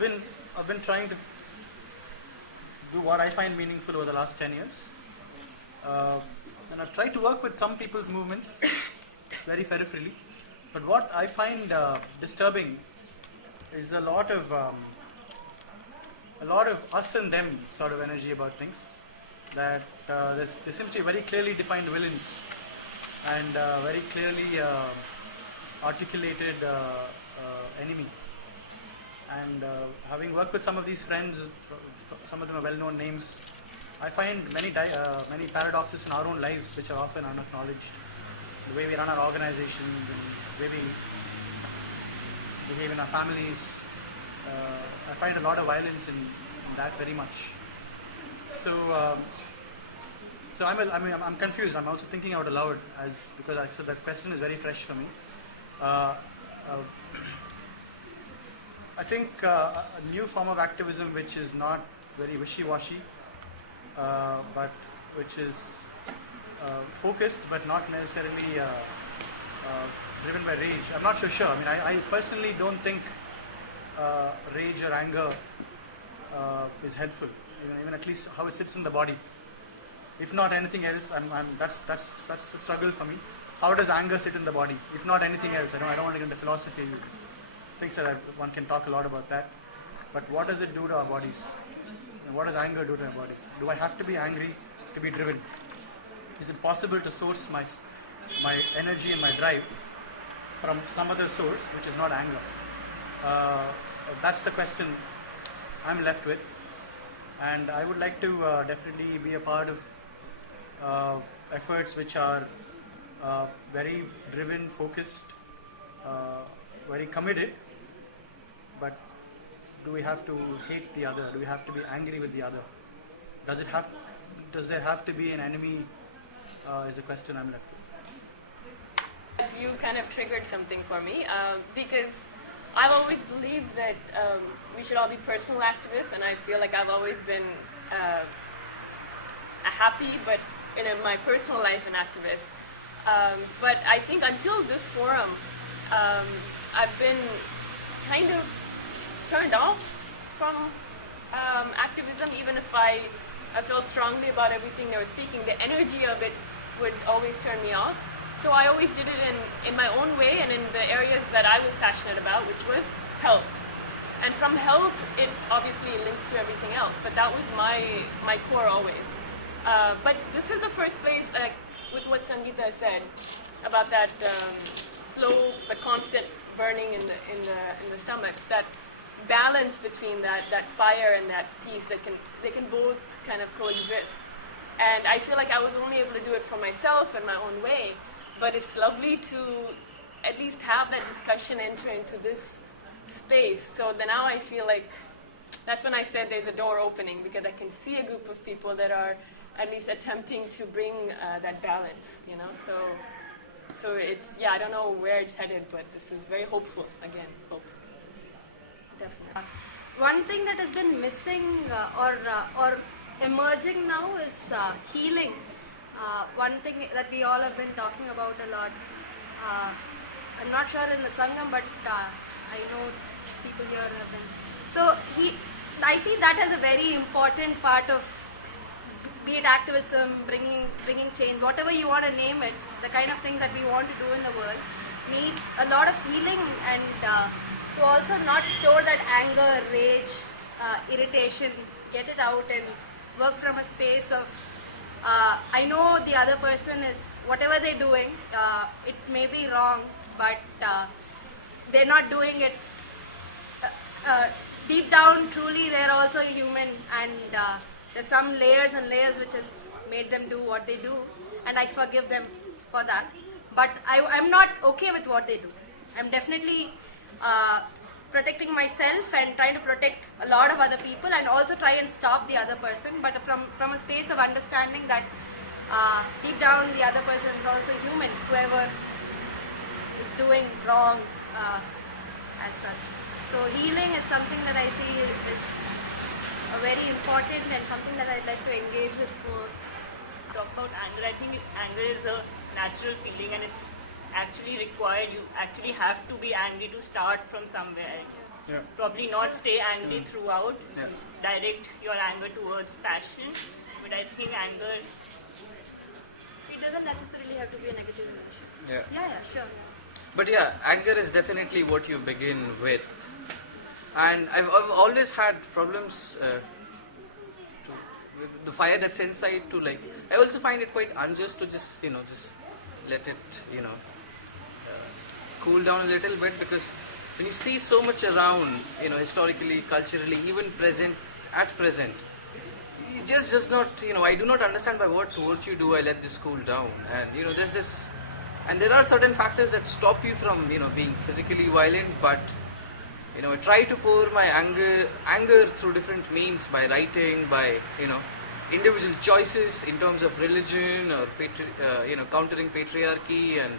I've been trying to do what I find meaningful over the last 10 years. And I've tried to work with some people's movements very peripherally. But what I find disturbing is a lot of us and them sort of energy about things. That there seems to be very clearly defined villains and very clearly articulated enemy. And having worked with some of these friends, some of them are well-known names, I find many paradoxes in our own lives which are often unacknowledged. The way we run our organizations and the way we behave in our families. I find a lot of violence in that very much. So I'm confused. I'm also thinking out aloud because that question is very fresh for me. I think a new form of activism which is not very wishy-washy, but which is focused but not necessarily driven by rage. I'm not so sure. I mean, I personally don't think rage or anger is helpful. Even at least how it sits in the body. If not anything else, that's the struggle for me. How does anger sit in the body? If not anything else, I don't want to get into philosophy. Things that one can talk a lot about that. But what does it do to our bodies? And what does anger do to our bodies? Do I have to be angry to be driven? Is it possible to source my energy and my drive from some other source which is not anger? That's the question I'm left with. And I would like to definitely be a part of efforts which are very driven, focused, very committed. But do we have to hate the other? Do we have to be angry with the other? Does there have to be an enemy? Is the question I'm left with. You kind of triggered something for me because I've always believed that we should all be personal activists, and I feel like I've always been a happy, but in my personal life, an activist. But I think until this forum, I've been kind of turned off from activism. Even if I felt strongly about everything they were speaking, the energy of it would always turn me off. So I always did it in my own way and in the areas that I was passionate about, which was health. And from health, it obviously links to everything else, but that was my core always. But this is the first place, like with what Sangeeta said about that slow but constant burning in the stomach, that balance between that fire and that peace, they can both kind of coexist. And I feel like I was only able to do it for myself in my own way, but it's lovely to at least have that discussion enter into this space. So then now I feel like that's when I said there's a door opening, because I can see a group of people that are at least attempting to bring that balance, So it's, I don't know where it's headed, but this is very hopeful. Again, hope. Definitely. One thing that has been missing or emerging now is healing. One thing that we all have been talking about a lot. I'm not sure in the Sangam, but I know people here have been. So I see that as a very important part of, be it activism, bringing change, whatever you want to name it, the kind of thing that we want to do in the world needs a lot of healing, and to also not store that anger, rage, irritation, get it out and work from a space of I know the other person is, whatever they're doing, it may be wrong, but they're not doing it deep down. Truly they're also human, and there's some layers and layers which has made them do what they do, and I forgive them for that. But I'm not okay with what they do. I'm definitely protecting myself and trying to protect a lot of other people, and also try and stop the other person, but from a space of understanding that deep down the other person is also human, whoever is doing wrong as such. So healing is something that I see is a very important and something that I'd like to engage with more. Talk about anger. I think anger is a natural feeling, and it's actually required. You actually have to be angry to start from somewhere. Yeah. Probably not stay angry throughout. Yeah. Direct your anger towards passion. But I think anger. It doesn't necessarily have to be a negative emotion. Yeah. Yeah, sure. But yeah, anger is definitely what you begin with. And I've always had problems with the fire that's inside to like. I also find it quite unjust to just let it cool down a little bit, because when you see so much around, historically, culturally, even at present, it just does not, I do not understand by what virtue do I let this cool down. And there's this, and there are certain factors that stop you from being physically violent, but I try to pour my anger through different means, by writing, by individual choices in terms of religion or countering patriarchy, and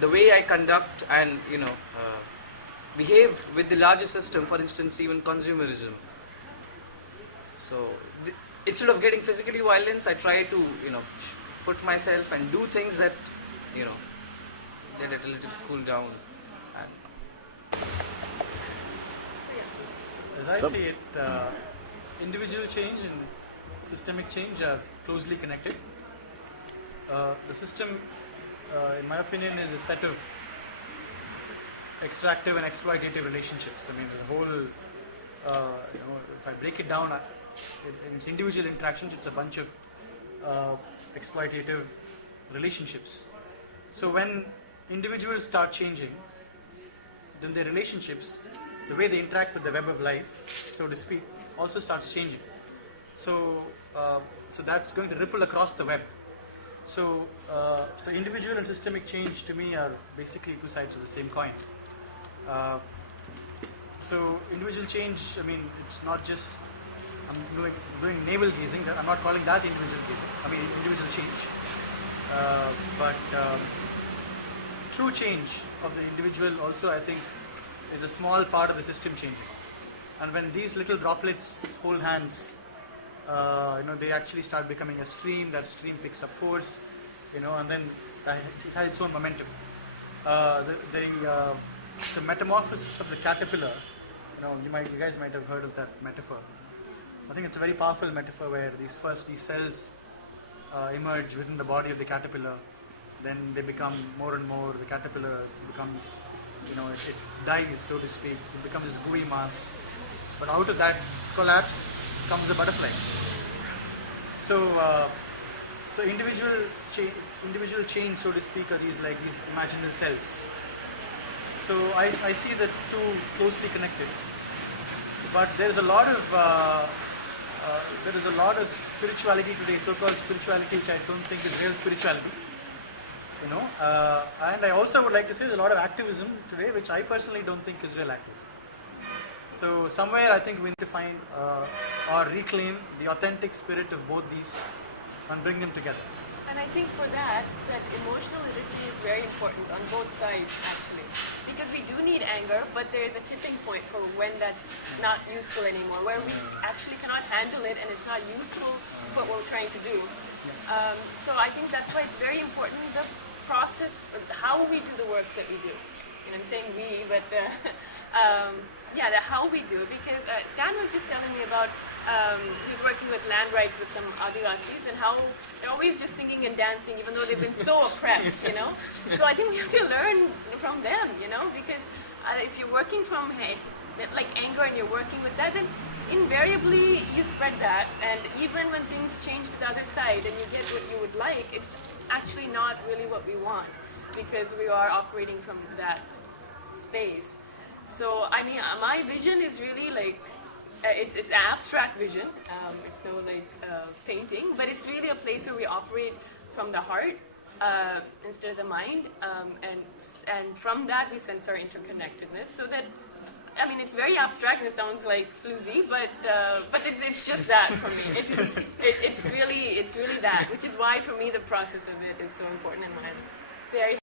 the way I conduct and behave with the larger system. For instance, even consumerism. So instead of getting physically violent, I try to put myself and do things that let it a little cool down. And As I see it, individual change and systemic change are closely connected. The system, in my opinion, is a set of extractive and exploitative relationships. I mean, the whole, if I break it down, in its individual interactions, it's a bunch of exploitative relationships. So when individuals start changing, then their relationships, the way they interact with the web of life, so to speak, also starts changing. So that's going to ripple across the web. So individual and systemic change to me are basically two sides of the same coin. So individual change, I mean, it's not just I'm doing navel gazing. I'm not calling that individual gazing. I mean individual change. But true change of the individual also, I think, is a small part of the system changing. And when these little droplets hold hands, they actually start becoming a stream. That stream picks up force, and then it has its own momentum. The metamorphosis of the caterpillar, you guys might have heard of that metaphor. I think it's a very powerful metaphor where these cells emerge within the body of the caterpillar. Then they become more and more. The caterpillar becomes, it dies, so to speak. It becomes this gooey mass. But out of that collapse comes a butterfly. So individual change, so to speak, are these imaginal cells. So I see the two closely connected. But there is a lot of spirituality today, so-called spirituality, which I don't think is real spirituality. And I also would like to say there's a lot of activism today, which I personally don't think is real activism. So somewhere I think we need to find or reclaim the authentic spirit of both these and bring them together. And I think for that emotional literacy is very important on both sides, actually. Because we do need anger, but there is a tipping point for when that's not useful anymore, where we actually cannot handle it and it's not useful for what we're trying to do. So I think that's why it's very important, the process, how we do the work that we do. I'm saying we, but how we do. Because Stan was just telling me about he's working with land rights with some Adivasis and how they're always just singing and dancing even though they've been so oppressed, So I think we have to learn from them, because if you're working from anger and you're working with that, then invariably you spread that, and even when things change to the other side and you get what you would like, it's actually not really what we want, because we are operating from that space. So I mean, my vision is really it's an abstract vision. It's no painting, but it's really a place where we operate from the heart instead of the mind, and from that we sense our interconnectedness. So that, I mean, it's very abstract and it sounds like floozy, but it's just that for me. It's really that, which is why for me the process of it is so important, and I'm very